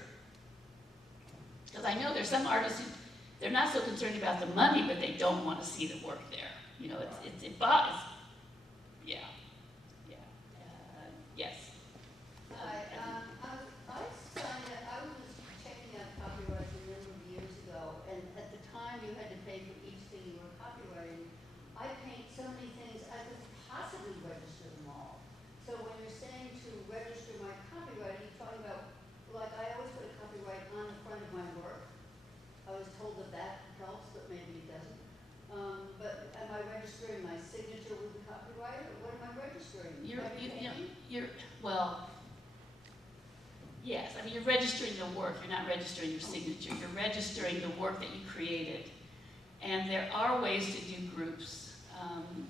Because I know there's some artists who, they're not so concerned about the money, but they don't want to see the work there. It bothers. Yeah. Yes. Hi, I was checking out copyrights a number of years ago, and at the time you had to pay for each thing you were copyrighting. I paint so many things, I could possibly register them all. So when you're saying to register my copyright, are you talking about, like I always put a copyright on the front of my work. I was told that helps, but maybe it doesn't. But am I registering my signature with the copyright, or what am I registering? Well, yes, I mean, you're registering the work, you're not registering your signature, you're registering the work that you created. And there are ways to do groups.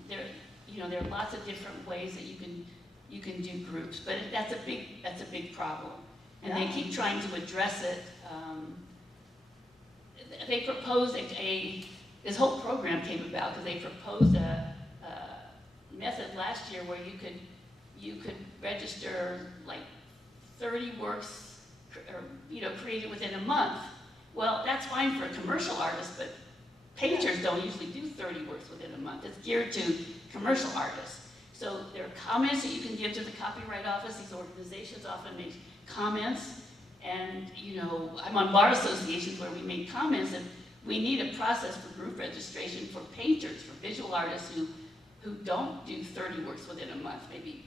There are lots of different ways that you can do groups, but that's a big problem. And they keep trying to address it. They proposed this whole program came about because they proposed a method last year where you could register like 30 works, created within a month. Well, that's fine for a commercial artist, but painters don't usually do 30 works within a month. It's geared to commercial artists. So there are comments that you can give to the Copyright Office. These organizations often make comments. And, I'm on bar associations where we make comments, and we need a process for group registration for painters, for visual artists who don't do 30 works within a month, maybe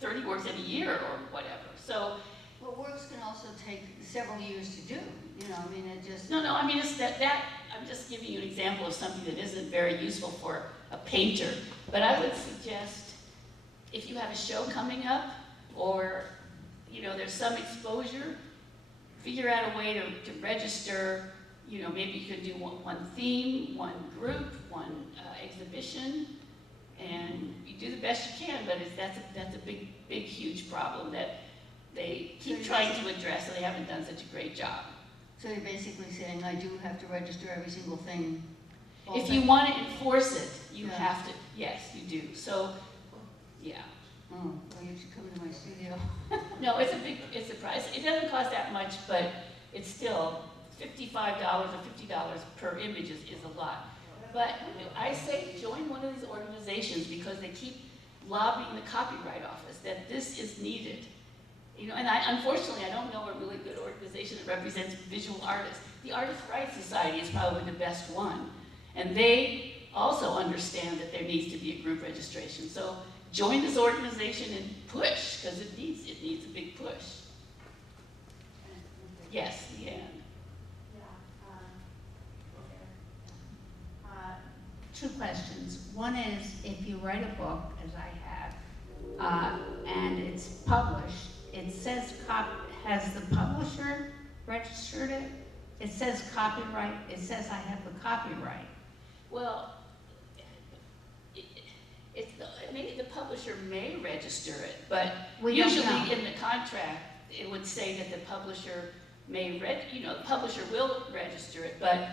30 works in a year or whatever. So, Well, works can also take several years to do, it just... No, I mean, it's that I'm just giving you an example of something that isn't very useful for a painter. But I would suggest, if you have a show coming up, or, there's some exposure, figure out a way to register, maybe you could do one theme, one group, one exhibition, and you do the best you can, but that's a big, huge problem that they keep trying to address, and they haven't done such a great job. So you're basically saying I do have to register every single thing? If you want to enforce it, you have to, yes, you do. So, yeah. Oh, well, you should come to my studio. No, it's a price. It doesn't cost that much, but it's still $55 or $50 per image is a lot. But I say join one of these organizations because they keep lobbying the Copyright Office that this is needed. And unfortunately, I don't know a really good organization that represents visual artists. The Artists' Rights Society is probably the best one. And they also understand that there needs to be a group registration. So join this organization and push, because it needs a big push. Yes, Leanne. Two questions. One is, if you write a book, as I have, and it's published, it says has the publisher registered it? It says copyright, it says I have the copyright. Well, it the publisher may register it, but We don't usually know. in the contract, it would say that the publisher may the publisher will register it, but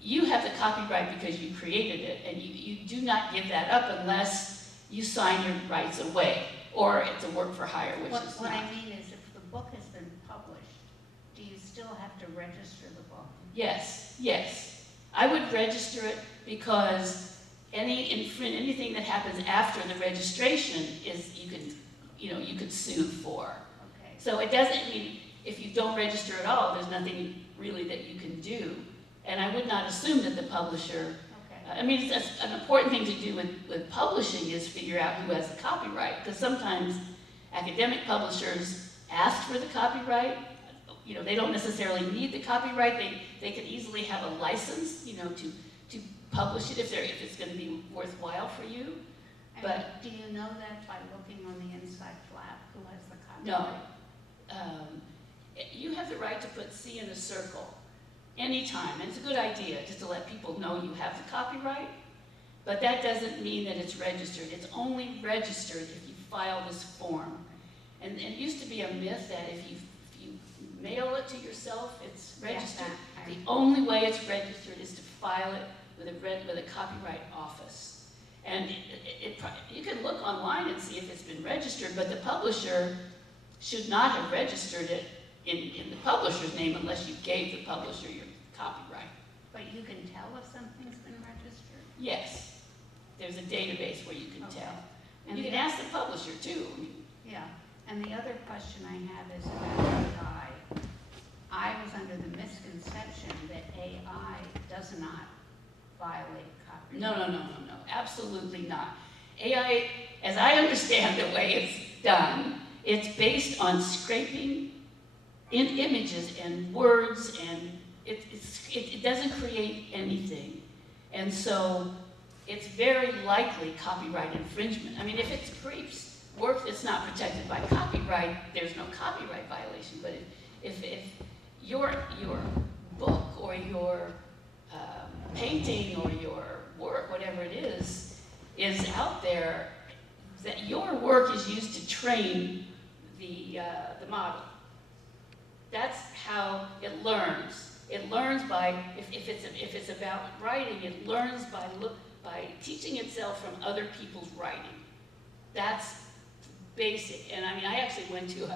you have the copyright because you created it, and you do not give that up unless you sign your rights away, or it's a work for hire, which is What not. I mean is, if the book has been published, do you still have to register the book? Yes, yes. I would register it because anything that happens after the registration is, you could sue for. Okay. So it doesn't mean, if you don't register at all, there's nothing really that you can do. And I would not assume that the publisher, Okay. I mean, it's an important thing to do with publishing is figure out who has the copyright, because sometimes academic publishers ask for the copyright. They don't necessarily need the copyright. They could easily have a license, to publish it if it's going to be worthwhile for you. And But- do you know that by looking on the inside flap, who has the No. copyright? You have the right to put C in a circle anytime, and it's a good idea just to let people know you have the copyright, but that doesn't mean that it's registered. It's only registered if you file this form. And it used to be a myth that if you mail it to yourself, it's registered. Yeah, The only way it's registered is to file it with a copyright office. And you can look online and see if it's been registered, but the publisher should not have registered it in the publisher's name unless you gave the publisher your copyright. But you can tell if something's been registered? Yes, there's a database where you can Okay. tell. And You the- can ask the publisher too. Yeah, and the other question I have is about AI. I was under the misconception that AI does not violate copyright. No, absolutely not. AI, as I understand the way it's done, it's based on scraping in images and words, and it doesn't create anything. And so it's very likely copyright infringement. I mean, if it scrapes work that's not protected by copyright, there's no copyright violation. But if your book or your painting or your work, whatever it is out there, that your work is used to train the model. That's how it learns. It learns by, if it's about writing, it learns by teaching itself from other people's writing. That's basic. And I mean, I actually went to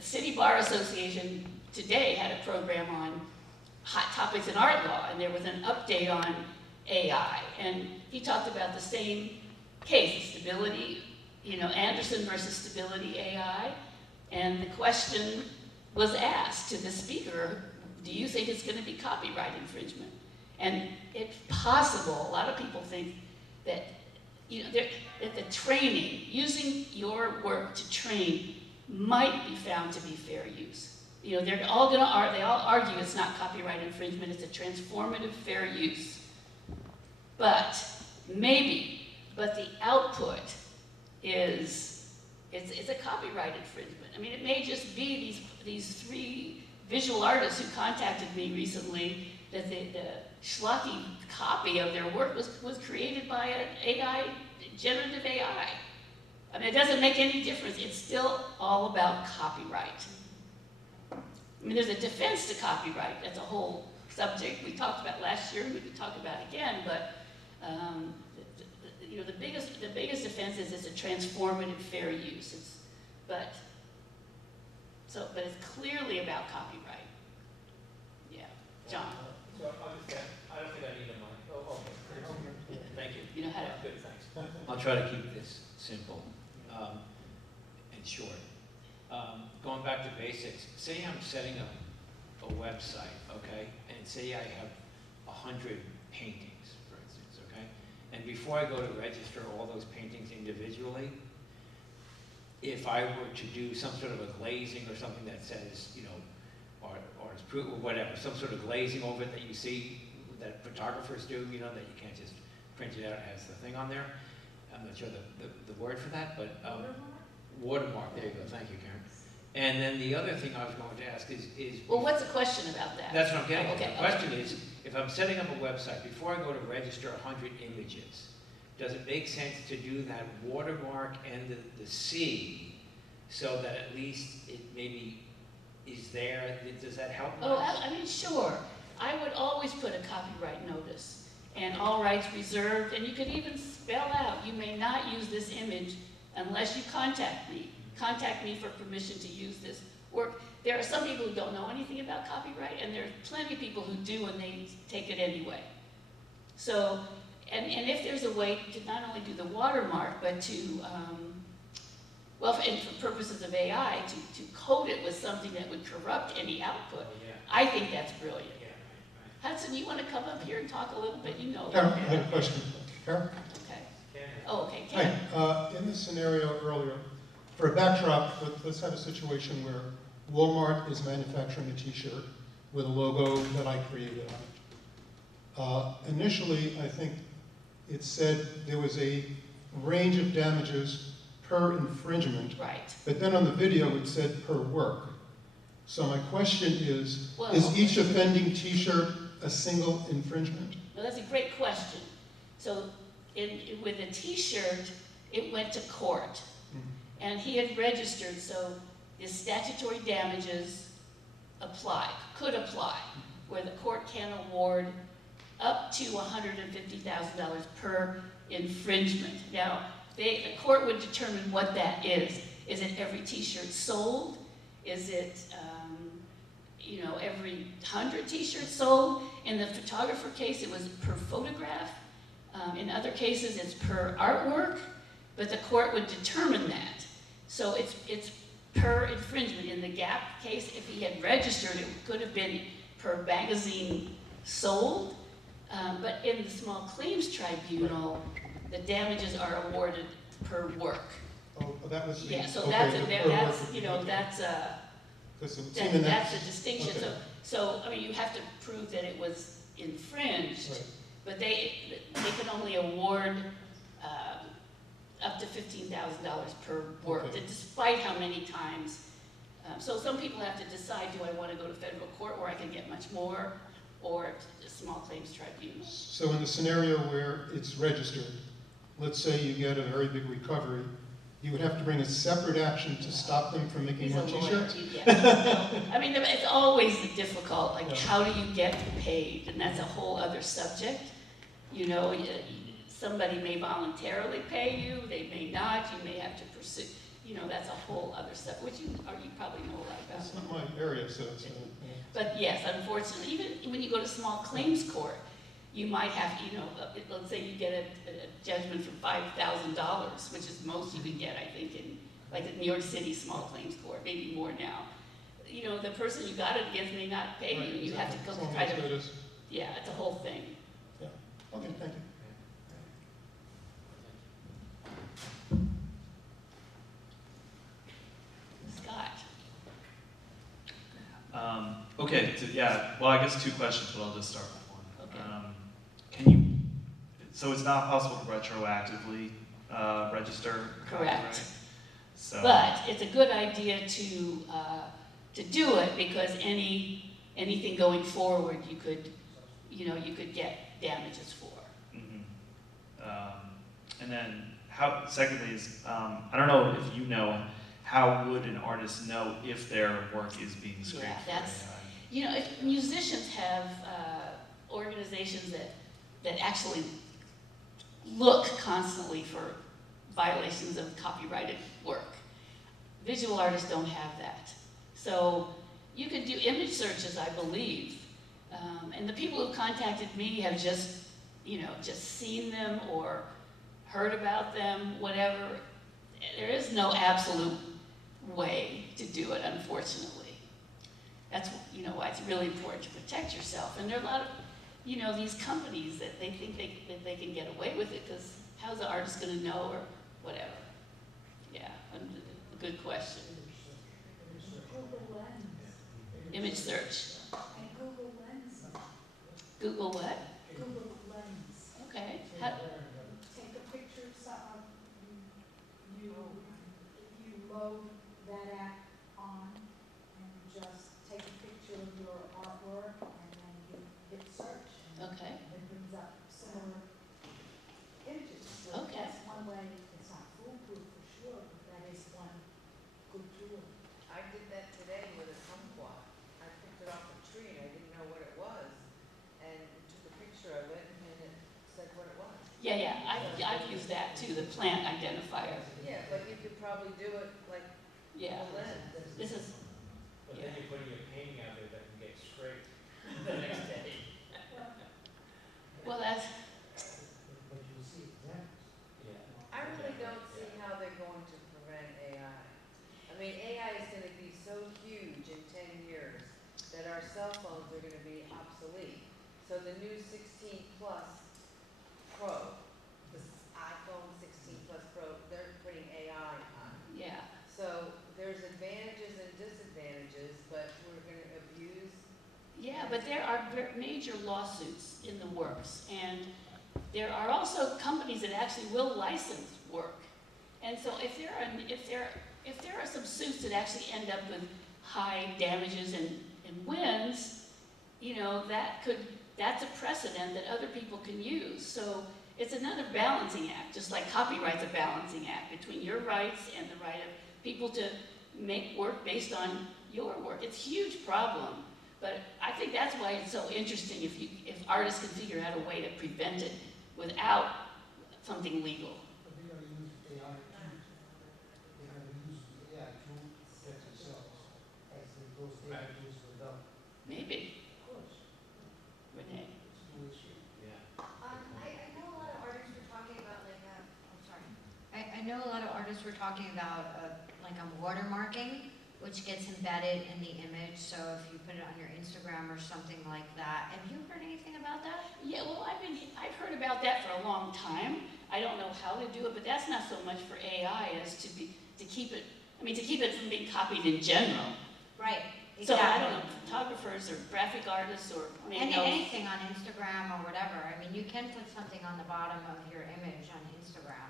City Bar Association today had a program on hot topics in art law, and there was an update on AI. And he talked about the same case, stability, Anderson versus stability AI. And the question was asked to the speaker, do you think it's going to be copyright infringement? And it's possible, a lot of people think that, that the training, using your work to train might be found to be fair use. They all argue it's not copyright infringement, it's a transformative fair use. But the output it's a copyright infringement. I mean, it may just be these three visual artists who contacted me recently that the schlocky copy of their work was created by an AI, generative AI. I mean, it doesn't make any difference. It's still all about copyright. I mean, there's a defense to copyright. That's a whole subject we talked about last year and we could talk about again, but the biggest defense is it's a transformative fair use. But it's clearly about copyright. Yeah, John. So I'll just add, I don't think I need a mic. Oh, okay. Thank you. You know how to. Good, thanks. I'll try to keep this simple and short. Going back to basics, say I'm setting up a website, okay, and say I have 100 paintings, for instance, okay, and before I go to register all those paintings individually, if I were to do some sort of a glazing or something that says, artist proof or whatever, some sort of glazing over it that you see that photographers do, that you can't just print it out as the thing on there. I'm not sure the word for that, but watermark. There you go. Thank you, Karen. And then the other thing I was going to ask is Well, what's the question about that? that's what I'm getting at. Okay, The question is, if I'm setting up a website, before I go to register 100 images, does it make sense to do that watermark and the C so that at least it maybe is there? Does that help Oh, much? I mean, sure. I would always put a copyright notice and all rights reserved, and you could even spell out, you may not use this image unless you contact me. Contact me for permission to use this work. There are some people who don't know anything about copyright, and there are plenty of people who do, and they take it anyway. So, and if there's a way to not only do the watermark, but to, well, and for purposes of AI, to code it with something that would corrupt any output, Oh, yeah. I think that's brilliant. Yeah, right, Hudson, you want to come up here and talk a little bit? You know. Karen, I had a question. Karen? Okay. right. Oh, okay, Ken. Hi. In the scenario earlier, for a backdrop, let's have a situation where Walmart is manufacturing a T-shirt with a logo that I created on it. Initially, I think it said there was a range of damages per infringement, Right. but then on the video it said per work. So my question is Well- each offending T-shirt a single infringement? Well, that's a great question. So with a T-shirt, it went to court. And he had registered, so the statutory damages could apply, where the court can award up to $150,000 per infringement. Now, the court would determine what that is. Is it every T-shirt sold? Is it, every 100 T-shirts sold? In the photographer case, it was per photograph. In other cases, it's per artwork, but the court would determine that. So it's per infringement. In the Gap case, if he had registered, it could have been per magazine sold. But in the Small Claims Tribunal, the damages are awarded per work. Oh, that was the... Yeah, so okay, that's, the that's, per work. that's Because it's in the that's next... a distinction. Okay. So, I mean, you have to prove that it was infringed, Right. but they can only award up to $15,000 per work, Okay. despite how many times. So some people have to decide, do I want to go to federal court where I can get much more, or to Small Claims Tribunal? So in the scenario where it's registered, let's say you get a very big recovery, you would have to bring a separate action to stop them from making He's more a T-shirts? lawyer, yeah. No, I mean, it's always difficult, like, Yeah. how do you get paid? And that's a whole other subject. Somebody may voluntarily pay you, they may not, you may have to pursue, that's a whole other stuff, which you probably know a lot about. That's not my area, so it's... But yes, unfortunately, even when you go to small claims court, you might have, let's say you get a judgment for $5,000, which is most you can get, I think, in like the New York City small claims court, maybe more now. The person you got it against may not pay you, and you have to go try to, yeah, it's a whole thing. Yeah, okay, thank you. Scott? Okay, well, I guess two questions, but I'll just start with one. Okay. So it's not possible to retroactively register copyright? Correct. So, But it's a good idea to do it, because anything going forward, you could get damages for. and then secondly is, I don't know if you know, how would an artist know if their work is being scraped Yeah, for that's- AI? If musicians have organizations that actually look constantly for violations of copyrighted work. Visual artists don't have that. So you could do image searches, I believe. And the people who contacted me have just seen them or heard about them, whatever. There is no absolute way to do it, unfortunately. That's why it's really important to protect yourself. And there are a lot of these companies that they think that they can get away with it, because how's the artist going to know, or whatever. Yeah, a good question. Google Lens. Image search. And Google Lens. Google what? Google Lens. Okay. Take a picture of something, you load that app on, and just take a picture of your artwork, and then you hit search. And Okay. it brings up similar images. identifier. Yeah, but you could probably do it like Yeah, this is, But then you're putting a painting out there that can get scraped the next day. well, that's, But you'll see examples. Yeah. I really don't see how they're going to prevent AI. I mean, AI is gonna be so huge in 10 years that our cell phones are gonna be obsolete. So the new 16 Plus Pro, the iPhone 16 Plus Pro, they're putting AI on it. yeah. So there's advantages and disadvantages, but we're gonna abuse. Yeah, but there are major lawsuits in the works, and there are also companies that actually will license work. And so if there are some suits that actually end up with high damages and wins, you know, that's a precedent that other people can use. So it's another balancing act, just like copyright's a balancing act between your rights and the right of people to make work based on your work. It's a huge problem, but I think that's why it's so interesting if artists can figure out a way to prevent it without something legal. But they're gonna use AI tools. They're gonna use AI to protect themselves as those AI tools develop. Maybe, Of course. Renee. It's no issue. Yeah. I know a lot of artists were talking about like, I'm sorry. I know a lot of artists were talking about like a watermarking, which gets embedded in the image. So if you put it on your Instagram or something like that. Have you heard anything about that? Yeah, well, I've heard about that for a long time. I don't know how to do it, but that's not so much for AI as to keep it from being copied in general. Right. So Exactly. I don't know, photographers or graphic artists or Anything on Instagram or whatever. I mean, you can put something on the bottom of your image on Instagram.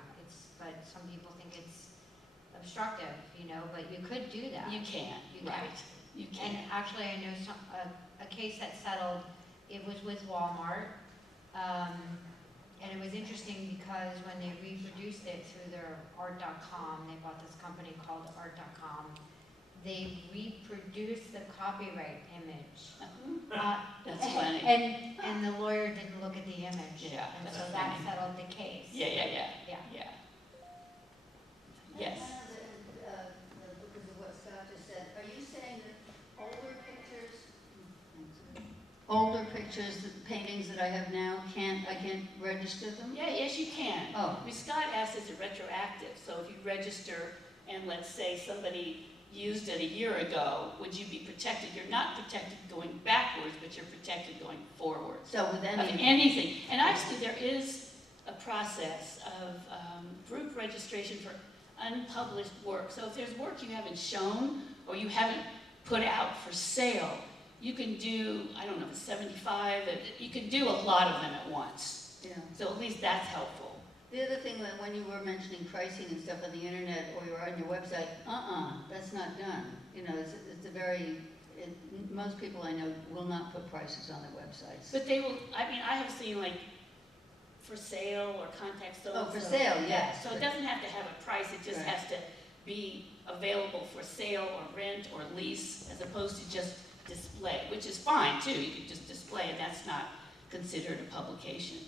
But some people think it's obstructive, you know, but you could do that. You can, You right? can. You And can. actually, I know a case that settled, it was with Walmart. And it was interesting because when they reproduced it through their art.com, they bought this company called art.com, they reproduced the copyright image. That's funny. And the lawyer didn't look at the image. Yeah, And that's so that funny. settled the case. Yeah. Yeah. Yes. because of what Scott just said, are you saying that older pictures, the paintings that I have now, I can't register them? Yeah, yes, you can. Oh. I mean, Scott asked, is it retroactive? So if you register and let's say somebody used it a year ago, would you be protected? You're not protected going backwards, but you're protected going forwards. So with Of anything. And actually, there is a process of group registration for unpublished work. So if there's work you haven't shown or you haven't put out for sale, you can do, I don't know, 75, you can do a lot of them at once. Yeah. So at least that's helpful. The other thing, when you were mentioning pricing and stuff on the internet or you're on your website, that's not done. You know, most people I know will not put prices on their websites. But they will, I mean, I have seen like for sale or contact so. Oh, for sale, yes. So it doesn't have to have a price, it just Right. has to be available for sale or rent or lease as opposed to just display, which is fine too. You could just display and that's not considered a publication.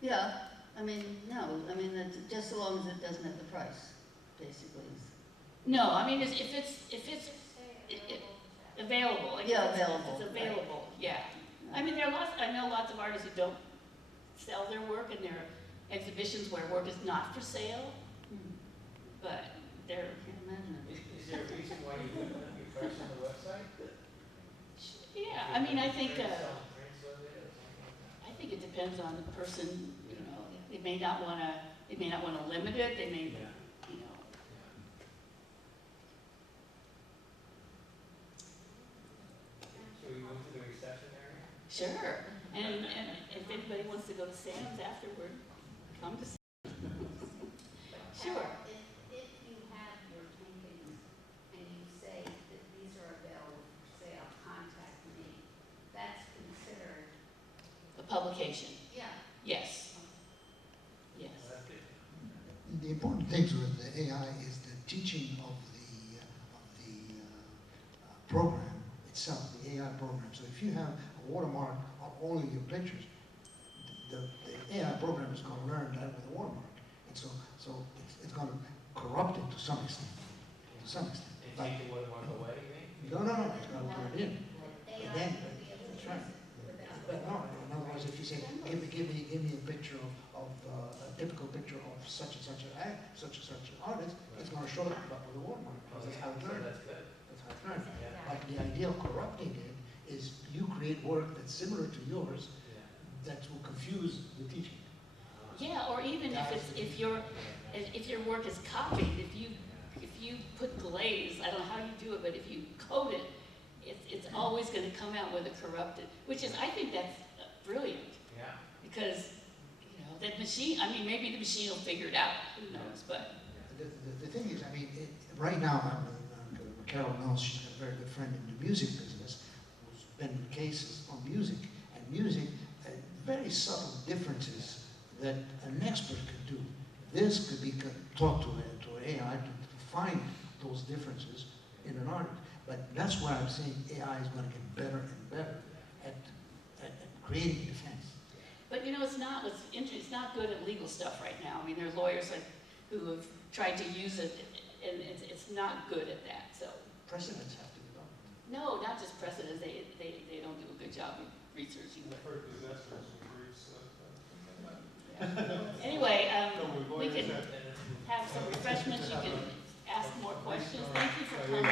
Yeah, that's just so long as it doesn't have the price, basically. No, I mean, if it's available. Like Yeah, if it's- available, If it's right. available, yeah. I mean, I know lots of artists who don't sell their work and there are exhibitions where work is not for sale, but they're, Can't imagine it. Is there a reason why you wouldn't let me price on the website? yeah, I mean, I think, Translate it or something like that? I think it depends on the person, you know, they may not wanna limit it, they may, Yeah. you know. Should we move to the reception area? Sure, and if anybody wants to go to Sam's afterward, come to Sure. If you have your paintings and you say that these are available for sale, contact me, that's considered, A publication, yeah. yes. Yes. Well, that's good. The important things with the AI is the teaching of the program itself, the AI program. So if you have a watermark on all of your pictures, the AI program is going to learn that with a watermark. And so it's going to corrupt it to some extent. To some extent. And take the watermark away, you mean? No, it's going to put it in. And then, that's right. But no, in other words, if you say, give me a picture of a typical picture of such and such an artist, it's going to show up with a watermark. Because that's how it learns. That's good. That's how it learns. But the idea of corrupting it is you create work that's similar to yours that will confuse the teaching. Yeah, or even if your work is copied, if you put glaze, I don't know how you do it, but if you coat it, it's always going to come out with a corrupted, which is, I think that's brilliant. Yeah. Because, that machine, I mean, maybe the machine will figure it out, who knows, but. The thing is, I mean, right now, Carol knows she's got a very good friend in the music business who's been in cases on music. And music, very subtle differences that an expert could do. This could be taught to an AI to find those differences in an artist. But that's why I'm saying AI is going to get better and better at creating defense. But it's not good at legal stuff right now. I mean, there are lawyers who have tried to use it, and it's not good at that, so. Precedents have to be done. No, not just precedents, they don't do a good job of researching. Anyway, we can have some refreshments, you can ask more questions. Thank you for coming.